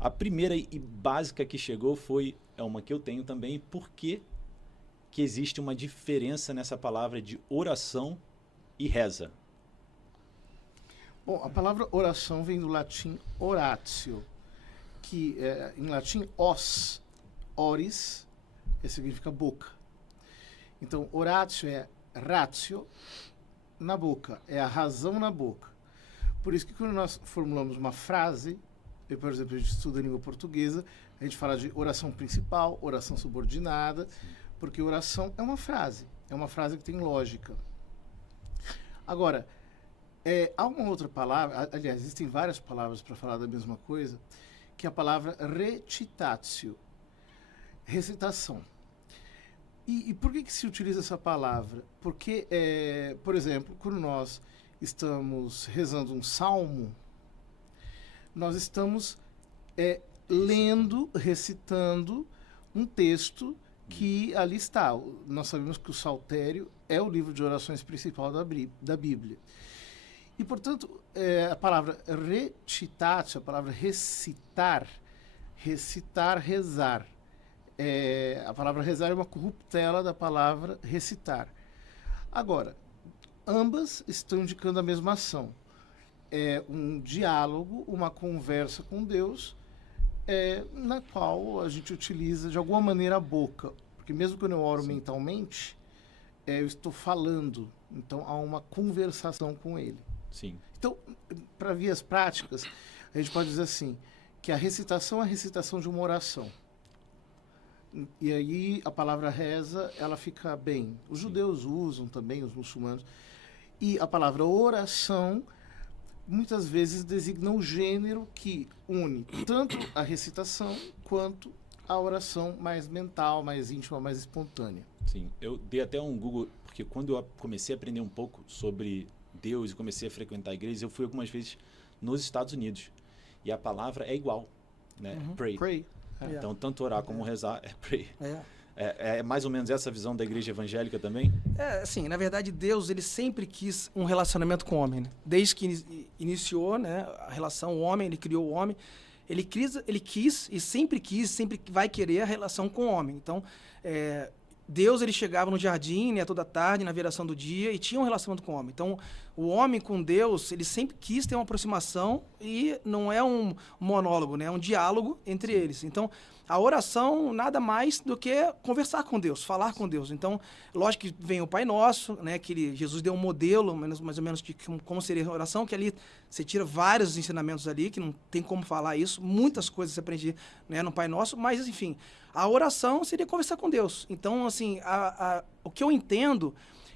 A primeira e básica que chegou é uma que eu tenho também, por que existe uma diferença nessa palavra de oração e reza? Bom, a palavra oração vem do latim oratio, que em latim oris, que significa boca. Então, oratio é ratio na boca, é a razão na boca. Por isso que quando nós formulamos uma frase, por exemplo, a gente estuda a língua portuguesa, a gente fala de oração principal, oração subordinada, porque oração é uma frase que tem lógica. Agora, há uma outra palavra, aliás, existem várias palavras para falar da mesma coisa, que é a palavra recitatio, recitação. E por que se utiliza essa palavra? Porque, por exemplo, quando nós estamos rezando um salmo, nós estamos lendo, recitando um texto que ali está. Nós sabemos que o Saltério é o livro de orações principal da Bíblia. E, portanto, a palavra recitatio, a palavra recitar, rezar. A palavra rezar é uma corruptela da palavra recitar. Agora, ambas estão indicando a mesma ação. É um diálogo, uma conversa com Deus, na qual a gente utiliza de alguma maneira a boca. Porque mesmo quando eu oro mentalmente, eu estou falando. Então há uma conversação com Ele. Sim. Então, para vias práticas, a gente pode dizer assim, que a recitação é a recitação de uma oração. E aí a palavra reza, ela fica bem. Os judeus usam também, os muçulmanos. E a palavra oração muitas vezes designa o gênero que une tanto a recitação quanto a oração mais mental, mais íntima, mais espontânea. Sim, eu dei até um Google, porque quando eu comecei a aprender um pouco sobre Deus e comecei a frequentar a igreja, eu fui algumas vezes nos Estados Unidos. E a palavra é igual, né? Pray. Pray. Então, tanto orar como rezar é pray. É mais ou menos essa visão da igreja evangélica também? Assim, na verdade, Deus, ele sempre quis um relacionamento com o homem, né? Desde que iniciou, né, a relação, o homem, ele criou o homem, ele quis e sempre vai querer a relação com o homem. Então, Deus, ele chegava no jardim, né, toda tarde, na viração do dia, e tinha um relacionamento com o homem. Então, o homem com Deus, ele sempre quis ter uma aproximação e não é um monólogo, né, é um diálogo entre eles. Então, a oração nada mais do que conversar com Deus, falar com Deus. Então, lógico que vem o Pai Nosso, né, que Jesus deu um modelo, mais ou menos, de como seria a oração, que ali você tira vários ensinamentos ali, que não tem como falar isso, muitas coisas você aprende, né, no Pai Nosso, mas, enfim, a oração seria conversar com Deus. Então, assim, o que eu entendo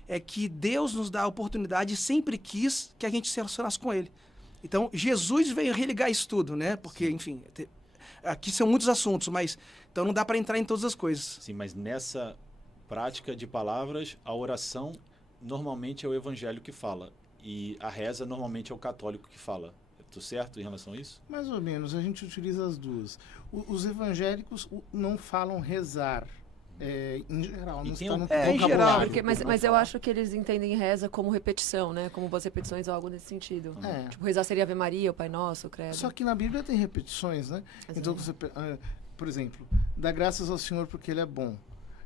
é que Deus nos dá a oportunidade e sempre quis que a gente se relacionasse com Ele. Então, Jesus veio religar isso tudo, né? Porque, enfim, aqui são muitos assuntos, mas então não dá para entrar em todas as coisas. Sim, mas nessa prática de palavras, a oração normalmente é o evangelho que fala e a reza normalmente é o católico que fala. Estou certo em relação a isso? Mais ou menos, a gente utiliza as duas. Os evangélicos não falam rezar. Em geral, não está no vocabulário. Mas eu acho que eles entendem reza como repetição, né? Como boas repetições ou algo nesse sentido. Tipo, rezar seria Ave Maria, o Pai Nosso, o Credo. Só que na Bíblia tem repetições, né? Exato. Então, você, por exemplo, dá graças ao Senhor porque Ele é bom.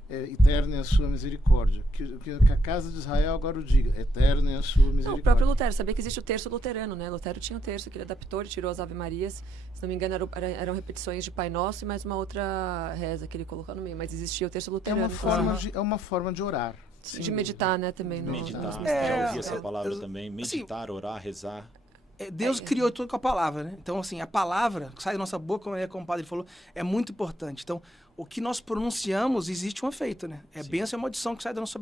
Eterna é a sua misericórdia. Que a casa de Israel agora o diga. Eterna é a sua misericórdia. Não, o próprio Lutero. Sabia que existe o terço luterano, né? Lutero tinha o terço que ele adaptou, ele tirou as Ave Marias. Se não me engano, eram repetições de Pai Nosso e mais uma outra reza que ele colocou no meio. Mas existia o terço luterano. É uma forma de orar. De meditar, né? Também. Meditar. Já ouvi essa palavra também. Meditar, assim, orar, rezar. Deus criou tudo com a palavra, né? Então, assim, a palavra que sai da nossa boca, como o padre falou, é muito importante. Então, o que nós pronunciamos, existe um efeito, né? É bênção e maldição que sai da nossa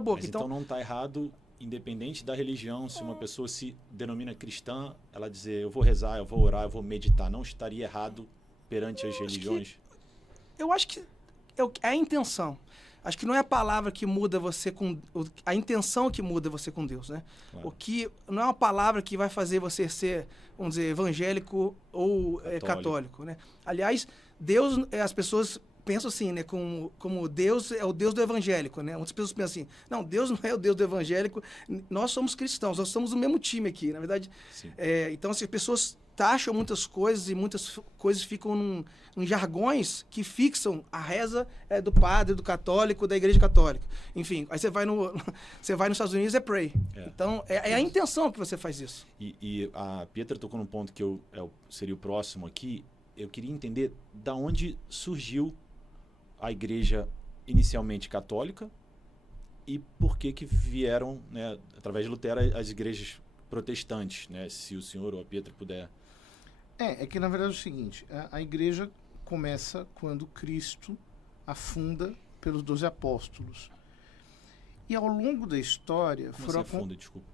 boca. Mas então não está errado, independente da religião, se uma pessoa se denomina cristã, ela dizer, eu vou rezar, eu vou orar, eu vou meditar. Não estaria errado perante as religiões? Eu acho que é a intenção. Acho que não é a palavra que muda você com... A intenção que muda você com Deus, né? Claro. O que não é uma palavra que vai fazer você ser, vamos dizer, evangélico ou católico, né? Aliás, Deus, as pessoas pensam assim, né? Como Deus é o Deus do evangélico, né? Muitas pessoas pensam assim, não, Deus não é o Deus do evangélico, nós somos cristãos, nós somos o mesmo time aqui, na verdade. Então, assim, as pessoas taxam muitas coisas e muitas coisas ficam em jargões que fixam a reza do padre, do católico, da igreja católica. Enfim, aí você vai nos Estados Unidos pray. Então, é a intenção que você faz isso. E a Pietra tocou num ponto que seria o próximo aqui. Eu queria entender da onde surgiu a igreja inicialmente católica e por que vieram, né, através de Lutero, as igrejas protestantes, né? Se o senhor ou a Pietra puder... É que na verdade é o seguinte, a igreja começa quando Cristo a funda pelos 12 apóstolos. E ao longo da história... Como você funda, desculpa?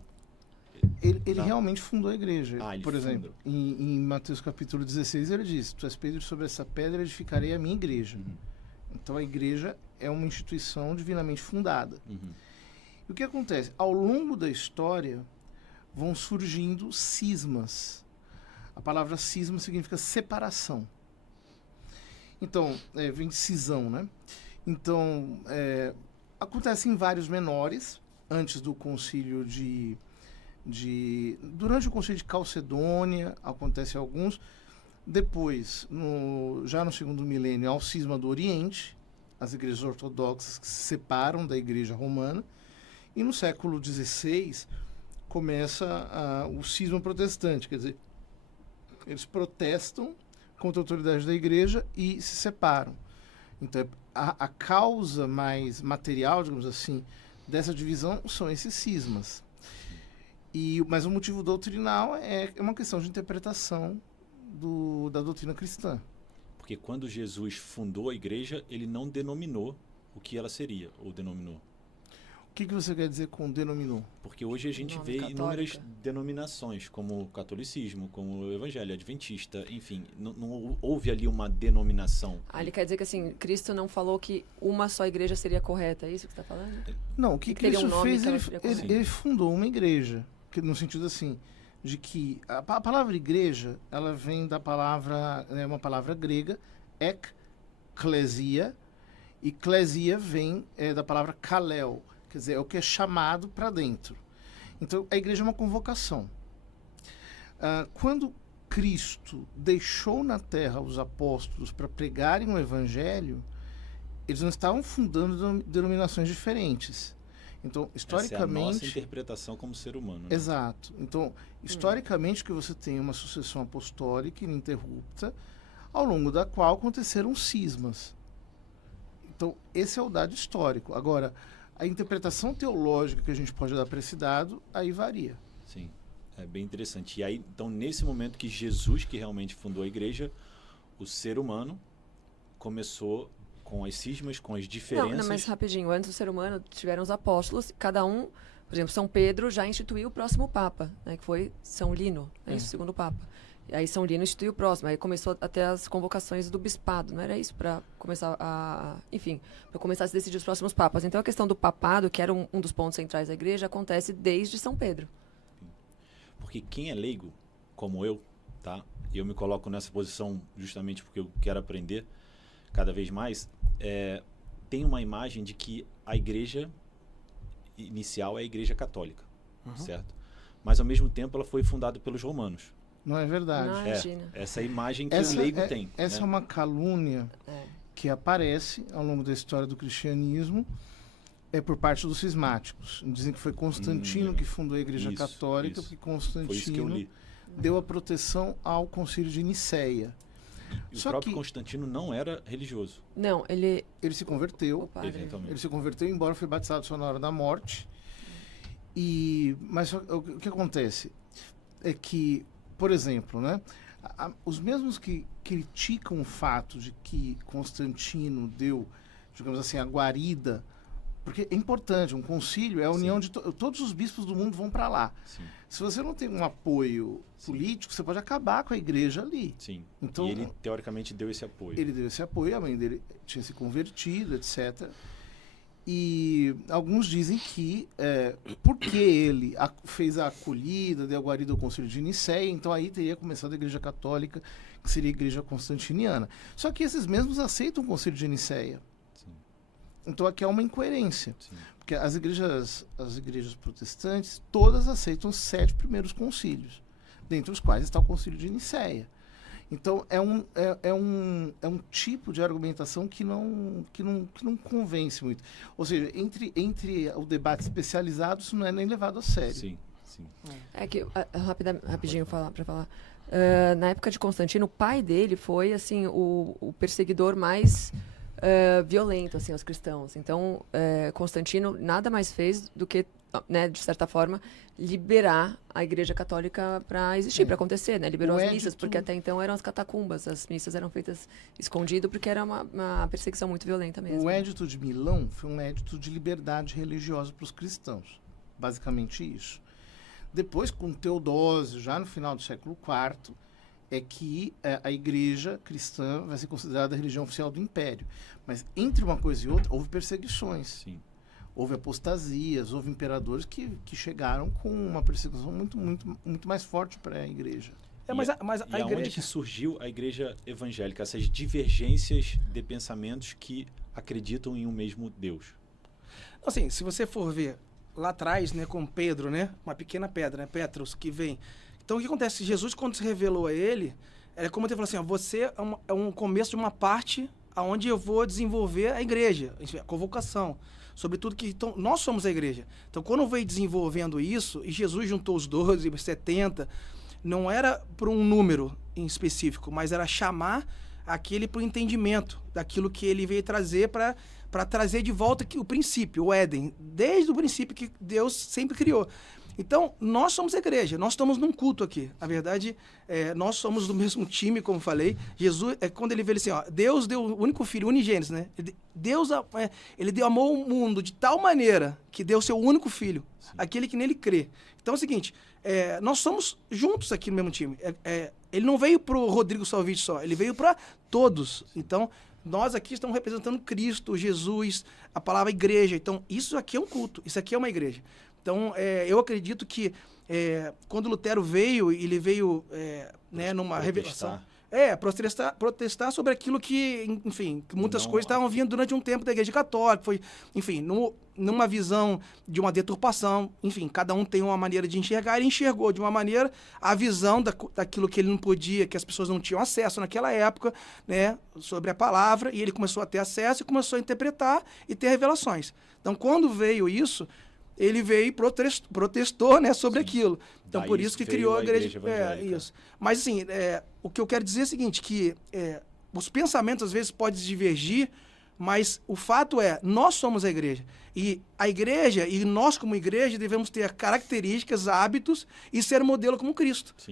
Ele realmente fundou a igreja. Por exemplo, em Mateus capítulo 16 ele diz: tu és Pedro, sobre essa pedra edificarei a minha igreja. Então a igreja é uma instituição divinamente fundada. E o que acontece? Ao longo da história vão surgindo cismas. A palavra cisma significa separação. Então, vem de cisão, né? Então, acontece em vários menores, antes do concílio durante o concílio de Calcedônia, acontece alguns. Depois, já no segundo milênio, há o cisma do Oriente, as igrejas ortodoxas que se separam da igreja romana. E no século XVI começa o cisma protestante, quer dizer, eles protestam contra a autoridade da igreja e se separam. Então, a causa mais material, digamos assim, dessa divisão são esses cismas. Mas o motivo doutrinal é uma questão de interpretação da doutrina cristã. Porque quando Jesus fundou a igreja, ele não denominou o que ela seria, ou denominou. O que você quer dizer com denominou? Porque hoje a gente vê inúmeras denominações, como o catolicismo, como o evangelho adventista, enfim, não houve ali uma denominação. Ele quer dizer que assim, Cristo não falou que uma só igreja seria correta, é isso que você está falando? Não, o que Cristo fez, ele fundou uma igreja, no sentido assim, de que a palavra igreja, ela vem da palavra, uma palavra grega, ekklesia, e klesia vem da palavra kalel, quer dizer, é o que é chamado para dentro. Então, a igreja é uma convocação. Quando Cristo deixou na terra os apóstolos para pregarem o evangelho, eles não estavam fundando denominações diferentes. Então, historicamente... Essa é a nossa interpretação como ser humano. Né? Exato. Então, historicamente, que você tem uma sucessão apostólica ininterrupta, ao longo da qual aconteceram cismas. Então, esse é o dado histórico. Agora, a interpretação teológica que a gente pode dar para esse dado, aí varia. Sim, é bem interessante. E aí, então, nesse momento que Jesus, que realmente fundou a igreja, o ser humano começou com as cismas, com as diferenças... Não, mas rapidinho, antes do ser humano tiveram os apóstolos, cada um, por exemplo, São Pedro já instituiu o próximo Papa, né, que foi São Lino, o segundo Papa. E aí São Lino instituiu o próximo, aí começou até as convocações do bispado, não era isso? Para começar para começar a se decidir os próximos papas. Então a questão do papado, que era um dos pontos centrais da igreja, acontece desde São Pedro. Porque quem é leigo, como eu, tá? E eu me coloco nessa posição justamente porque eu quero aprender cada vez mais, tem uma imagem de que a igreja inicial é a igreja católica, certo? Mas ao mesmo tempo ela foi fundada pelos romanos. Não é verdade. Não, imagina. Essa imagem que o leigo tem. Essa é uma calúnia que aparece ao longo da história do cristianismo por parte dos cismáticos. Dizem que foi Constantino que fundou a igreja católica, porque Constantino deu a proteção ao concílio de Nicéia. E o próprio Constantino não era religioso. Não, ele se converteu. Ele se converteu, embora foi batizado só na hora da morte. Mas o que acontece é que, por exemplo, né, os mesmos que criticam o fato de que Constantino deu, digamos assim, a guarida, porque é importante, um concílio é a união de todos os bispos do mundo vão para lá. Sim. Se você não tem um apoio político, você pode acabar com a igreja ali. Sim. Então, e ele, teoricamente, deu esse apoio. Ele deu esse apoio, a mãe dele tinha se convertido, etc. E alguns dizem que, porque ele fez a acolhida, deu a guarida ao concílio de Nicéia, então aí teria começado a igreja católica, que seria a igreja constantiniana. Só que esses mesmos aceitam o concílio de Nicéia. Então aqui há uma incoerência. Sim. Porque as igrejas protestantes, todas aceitam os 7 primeiros concílios. dentre os quais está o Concílio de Nicéia. Então, é um tipo de argumentação que não convence muito. Ou seja, entre o debate especializado, isso não é nem levado a sério. Sim, sim. É que, rapidinho para falar, na época de Constantino, o pai dele foi, assim, o perseguidor mais violento, assim, aos cristãos. Então, Constantino nada mais fez do que, né, de certa forma, liberar a Igreja Católica para existir, para acontecer, né? Liberou as missas, porque até então eram as catacumbas, as missas eram feitas escondido porque era uma perseguição muito violenta mesmo. O Edito de Milão foi um edito de liberdade religiosa para os cristãos, basicamente isso. Depois, com Teodósio, já no final do século IV, é que a Igreja cristã vai ser considerada a religião oficial do Império. Mas entre uma coisa e outra, houve perseguições. Sim. Houve apostasias, houve imperadores que chegaram com uma perseguição muito mais forte para a igreja. Mas a e igreja... aonde que surgiu a igreja evangélica? Essas divergências de pensamentos que acreditam em um mesmo Deus. Assim, se você for ver lá atrás, né, com Pedro, né, uma pequena pedra, né, Petros, que vem. Então, o que acontece? Jesus, quando se revelou a ele, é como ele falou assim, ó, você é um começo de uma parte onde eu vou desenvolver a igreja, a convocação. Sobretudo que então, nós somos a igreja. Então, quando eu veio desenvolvendo isso, e Jesus juntou os 12, os 70, não era por um número em específico, mas era chamar aquele para o entendimento daquilo que ele veio trazer para trazer de volta o princípio, o Éden, desde o princípio que Deus sempre criou. Então, nós somos a igreja, nós estamos num culto aqui. Na verdade, nós somos do mesmo time, como falei. Jesus, quando ele veio assim, ó, Deus deu o único filho, unigênesis, né? Deus, ele amou o mundo de tal maneira que deu seu único filho, aquele que nele crê. Então é o seguinte, nós somos juntos aqui no mesmo time. Ele não veio para o Rodrigo Salvich só, ele veio para todos. Então, nós aqui estamos representando Cristo, Jesus, a palavra igreja. Então, isso aqui é um culto, isso aqui é uma igreja. Então, eu acredito que quando Lutero veio, ele veio né, numa revelação... protestar sobre aquilo que, enfim, que muitas coisas estavam vindo durante um tempo da Igreja Católica. Foi, enfim, numa visão de uma deturpação. Enfim, cada um tem uma maneira de enxergar. Ele enxergou de uma maneira a visão daquilo que ele não podia, que as pessoas não tinham acesso naquela época, né, sobre a palavra. E ele começou a ter acesso e começou a interpretar e ter revelações. Então, quando veio isso... ele veio e protestou, né, sobre aquilo. Então, daí por isso que criou a igreja evangélica. isso. Mas, assim, o que eu quero dizer é o seguinte, que os pensamentos, às vezes, podem divergir, mas o fato é, nós somos a igreja. E a igreja, e nós como igreja, devemos ter características, hábitos e ser modelo como Cristo. Sim.